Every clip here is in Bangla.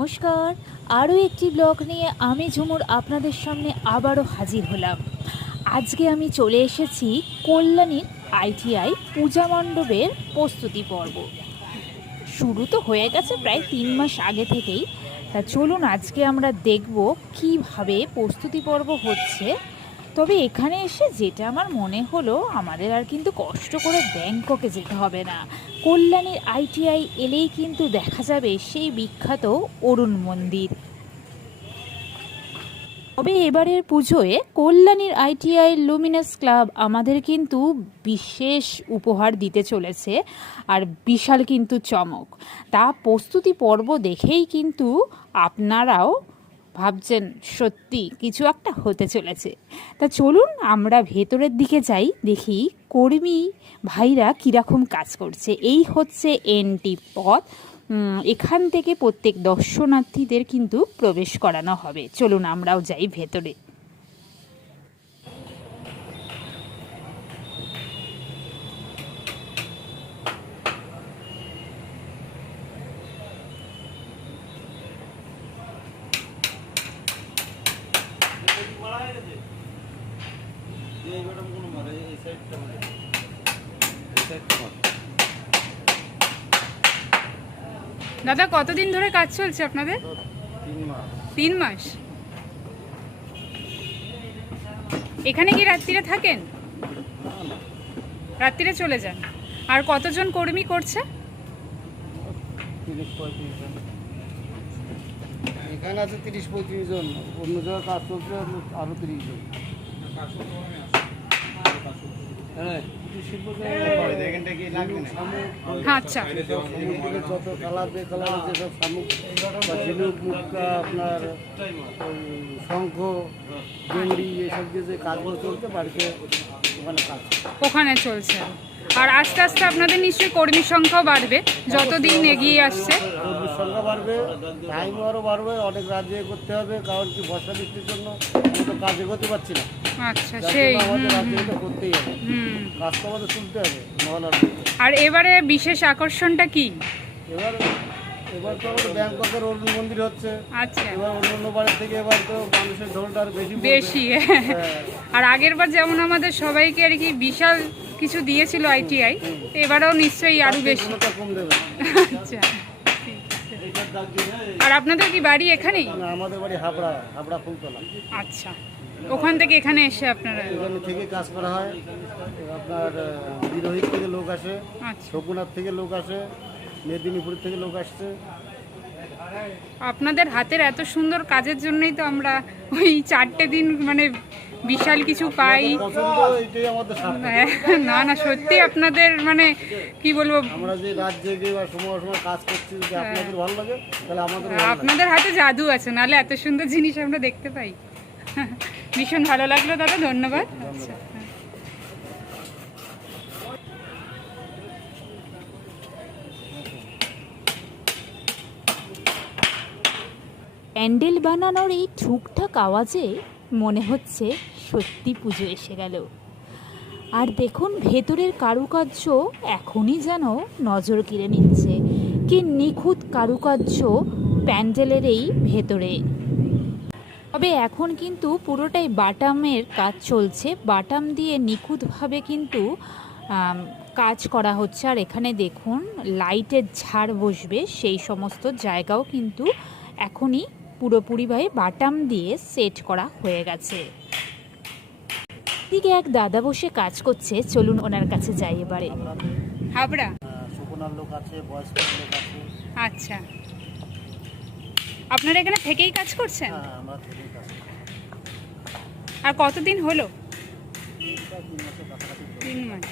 নমস্কার। আরও একটি ব্লগ নিয়ে আমি ঝুমুর আপনাদের সামনে আবারও হাজির হলাম। আজকে আমি চলে এসেছি কল্যাণীর আইটিআই পূজা মণ্ডপের প্রস্তুতি পর্ব। শুরু তো হয়ে গেছে প্রায় তিন মাস আগে থেকেই। তা চলুন আজকে আমরা দেখব কীভাবে প্রস্তুতি পর্ব হচ্ছে তবে এখানে এসে যেটা আমার মনে হলো, আমাদের আর কিন্তু কষ্ট করে ব্যাংককে যেতে হবে না। কল্যাণীর আইটিআই এলেই কিন্তু দেখা যাবে সেই বিখ্যাত অরুণ মন্দির। তবে এবারের পুজোয় কল্যাণীর আইটিআই লুমিনাস ক্লাব আমাদের কিন্তু বিশেষ উপহার দিতে চলেছে আর বিশাল কিন্তু চমক। তা প্রস্তুতি পর্ব দেখেই কিন্তু আপনারাও ভাবছেন সত্যি কিছু একটা হতে চলেছে। তা চলুন আমরা ভেতরের দিকে যাই, দেখি কর্মী ভাইরা কীরকম কাজ করছে। এই হচ্ছে এনটি পথ। এখান থেকে প্রত্যেক দর্শনার্থীদের কিন্তু প্রবেশ করানো হবে। চলুন আমরাও যাই ভেতরে। দাদা কতদিন ধরে কাজ চলছে আপনাদের? তিন মাস। এখানে কি রাত্রিরে থাকেন? রাত্রিরে চলে যান। আর কতজন কর্মী করছে? এখানে আছে তিরিশ পঁয়ত্রিশ জন। অন্য জায়গায় কাজ চলছে আরও তিরিশ জন। হ্যাঁ, যে আচ্ছা। যত কালার মুক্তা আপনার শঙ্খ গেন্ডি এসব দিয়ে যে কাজগুলো চলছে বাড়িতে ওখানে কাজ ওখানে চলছে। আর আস্তে আস্তে আপনাদের নিশ্চয়ই কর্মী সংখ্যাও বাড়বে যতদিন এগিয়ে আসছে। কর্মীর সংখ্যা বাড়বে টাইমও আরও বাড়বে অনেক রাজ্যে করতে হবে কারণ কি বর্ষা বৃষ্টির জন্য তো কাজে করতে পারছি না। আচ্ছা সেই আর এবারে বিশেষ আকর্ষণটা কি? এবার এবার তো ব্যাংককের অরুণ মন্দির হচ্ছে। আচ্ছা। এবার থেকে এবার তো মানুষের ঢোলটা আর বেশি পড়বে। বেশি। হ্যাঁ। আর আগের বার যেমন আমাদের সবাইকে আর কি বিশাল কিছু দিয়েছিল আইটিআই এবারেও নিশ্চয়ই আরও বেশি। আচ্ছা আর আপনাদের কি বাড়ি এখানেই? আমাদের বাড়ি হাবড়া হাবড়া ফুলতলা। আচ্ছা। ওখান থেকে এখানে এসে আপনারা এখানে থেকে কাজ করা হয়। আপনার বিরোহিত থেকে লোক আসে আচ্ছা। শকুনাথ থেকে লোক আসে মেদিনীপুর থেকে লোক আসছে। আপনাদের হাতের এত সুন্দর কাজের জন্যই তো আমরা ওই চারটে দিন মানে বিশাল কিছু পাই। সার্থক। না না সত্যি আপনাদের মানে কি বলব? আমরা যে রাত জেগে বা সময় সময় কাজ করছি যদি আপনাদের ভালো লাগে তাহলে আমাদের আপনাদের হাতে জাদু আছে নাহলে এত সুন্দর জিনিস আমরা দেখতে পাই। ভীষণ ভালো লাগল দাদা, ধন্যবাদ। প্যান্ডেল বানানোর এই ঠুকঠাক আওয়াজে মনে হচ্ছে সত্যি পুজো এসে গেল। আর দেখুন, ভেতরের কারুকার্য এখনই যেন নজর কেড়ে নিচ্ছে। কি নিখুঁত কারুকার্য প্যান্ডেলের এই ভেতরে। তবে এখন কিন্তু পুরোটাই বাটামের কাজ চলছে। বাটাম দিয়ে নিখুঁতভাবে কিন্তু কাজ করা হচ্ছে। আর এখানে দেখুন লাইটের ঝাড় বসবে। সেই সমস্ত জায়গাও কিন্তু এখনই পুরোপুরিভাবে বাটাম দিয়ে সেট করা হয়ে গেছে। দিকে এক দাদা বসে কাজ করছে। চলুন ওনার কাছে যাই এবারে। হাবড়া। লোক আছে বয়স্ক লোক আছে। আচ্ছা। আপনারা এখানে থেকেই কাজ করছেন? হ্যাঁ আমরা থেকেই আর কতদিন হলো। তিন মাস।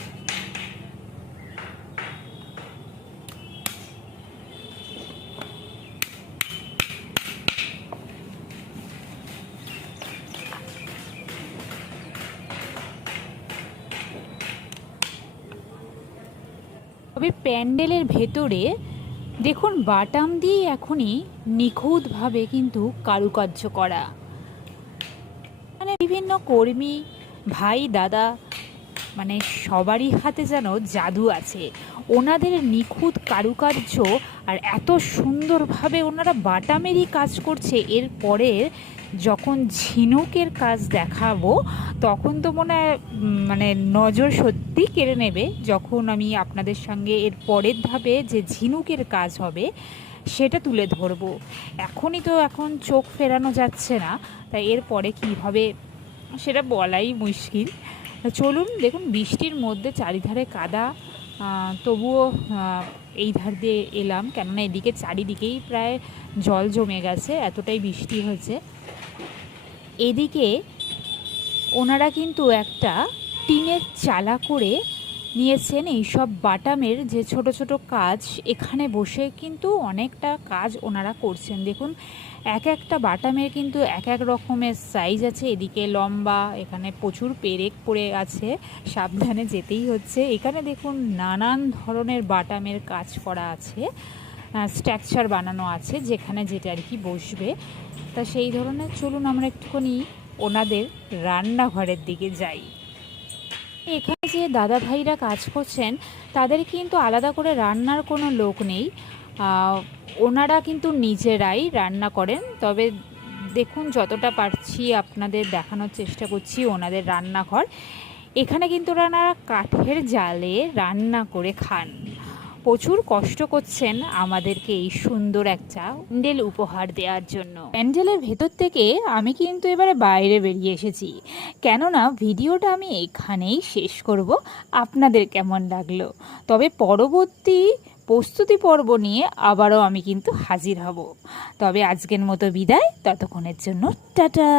তবে প্যান্ডেলের ভেতরে দেখুন বাটাম দিয়ে এখনই নিখুঁতভাবে কিন্তু কারুকার্য করা। মানে বিভিন্ন কর্মী ভাই দাদা মানে সবারই হাতে যেন জাদু আছে। ওনাদের নিখুঁত কারুকার্য আর এত সুন্দরভাবে ওনারা বাটামেরই কাজ করছে, এর পরের যখন ঝিনুকের কাজ দেখাবো, তখন তো মনে হয় মানে নজর সত্যি কেড়ে নেবে। যখন আমি আপনাদের সঙ্গে এর পরের ধাপে যে ঝিনুকের কাজ হবে, সেটা তুলে ধরবো। এখনই তো এখন চোখ ফেরানো যাচ্ছে না, তাই এরপরে কী হবে সেটা বলাই মুশকিল। চলুন, দেখুন, বৃষ্টির মধ্যে চারিধারে কাদা তবুও এই ধার দিয়ে এলাম। কেননা এদিকে চারিদিকেই প্রায় জল জমে গেছে, এতটাই বৃষ্টি হয়েছে। এদিকে ওনারা কিন্তু একটা টিনের চালা করে নিয়েছেন এই সব বাটামের যে ছোট ছোট কাজ এখানে বসে কিন্তু অনেকটা কাজ ওনারা করছেন। দেখুন, এক একটা বাটামের কিন্তু এক এক রকমের সাইজ আছে। এদিকে লম্বা, এখানে প্রচুর পেরেক পড়ে আছে। সাবধানে যেতেই হচ্ছে। এখানে দেখুন, নানান ধরনের বাটামের কাজ করা আছে স্ট্রাকচার বানানো আছে, যেখানে যেটা আর কি বসবে। তা সেই ধরনের চলুন আমরা একটুখানি ওনাদের রান্নাঘরের দিকে যাই। এখানে যে দাদা ভাইরা কাজ করছেন, তাদের কিন্তু আলাদা করে রান্নার কোনো লোক নেই। ওনারা কিন্তু নিজেরাই রান্না করেন। তবে দেখুন, যতটা পারছি আপনাদের দেখানোর চেষ্টা করছি ওনাদের রান্নাঘর। এখানে কিন্তু ওনারা কাঠের জালে রান্না করে খান। প্রচুর কষ্ট করছেন আমাদেরকে এই সুন্দর একটা প্যান্ডেল উপহার দেওয়ার জন্য। প্যান্ডেলের ভেতর থেকে আমি কিন্তু এবারে বাইরে বেরিয়ে এসেছি। কেননা ভিডিওটা আমি এখানেই শেষ করব। আপনাদের কেমন লাগল? তবে পরবর্তী প্রস্তুতি পর্ব নিয়ে আবারও আমি কিন্তু হাজির হব। তবে আজকের মতো বিদায়। ততক্ষণের জন্য টাটা!